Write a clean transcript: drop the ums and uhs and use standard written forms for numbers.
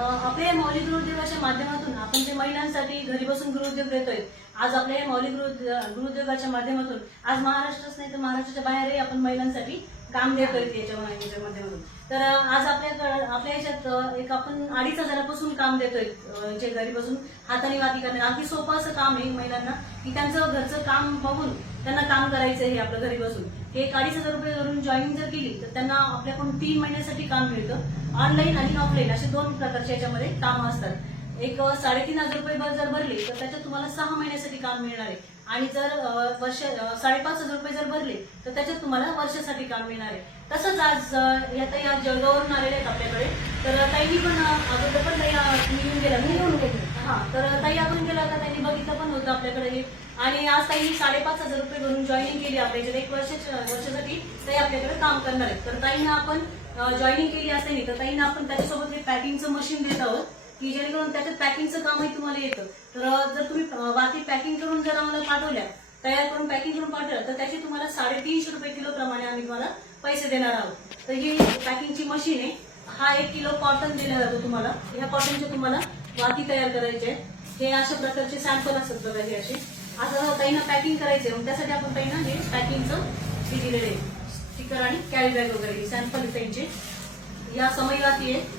आपल्या मौलिक गृहोद्योगाच्या माध्यमातून आपण जे महिलांसाठी घरी बसून गृहोद्योग देतोय, आज आपल्या या मौलिक गृहोद्योगाच्या माध्यमातून आज महाराष्ट्रच नाही तर महाराष्ट्राच्या बाहेरही आपण महिलांसाठी काम देतोय याच्या माध्यमातून. तर आज आपल्या याच्यात एक आपण 2,500 काम देतोय जे घरी बसून हाताने वाती करणे. अगदी सोपं असं काम आहे महिलांना की त्यांचं घरचं काम बघून त्यांना काम करायचं आहे आपलं घरी बसून. हे 2,500 रुपये धरून जॉईनिंग जर केली तर त्यांना आपल्याकडून 3 महिन्यासाठी काम मिळतं. ऑनलाईन आणि ऑफलाईन असे 2 प्रकारचे याच्यामध्ये काम असतात. एक 3,500 रुपये जर भरले तर त्याच्यात तुम्हाला 6 महिन्यासाठी काम मिळणार आहे. आणि जर 5,500 रुपये जर भरले तर त्याच्यात तुम्हाला वर्षासाठी काम मिळणार आहे. तसंच आज या जळगाववरून आलेले आहेत आपल्याकडे. तर ताईंनी पण अगोदर पण येऊन गेला तर ताई आपण गेला होता, त्यांनी बघितलं पण होतं आपल्याकडे. आणि आज ताईंनी 5,500 रुपये भरून जॉईनिंग केली आपल्या. 1 वर्षासाठी ताई आपल्याकडे काम करणार आहेत. तर ताईंना आपण जॉईनिंग केली असते तर ताईंना आपण त्याच्यासोबत हे पॅकिंगचं मशीन देत आहोत की जेणेकरून त्याच्यात पॅकिंगचं कामही तुम्हाला येतं. तर जर तुम्ही वाती पॅकिंग करून जर आम्हाला पाठवल्या, तयार करून पॅकिंग करून पाठवल्या तर त्याचे तुम्हाला 350 रुपये किलो प्रमाणे आम्ही तुम्हाला पैसे देणार आहोत. तर ही पॅकिंगची मशीन आहे. हा 1 किलो कॉटन दिला जातो तुम्हाला. ह्या कॉटनचे तुम्हाला वाती तयार करायचे. हे अशा प्रकारचे सॅम्पल असतात बघा. हे असे आता ताईंना पॅकिंग करायचे. मग त्यासाठी आपण ताईंना हे पॅकिंगचं दिलेलं आहे. स्टिकर आणि कॅरी बॅग वगैरे सॅम्पल त्यांचे. या समय वाती आहे.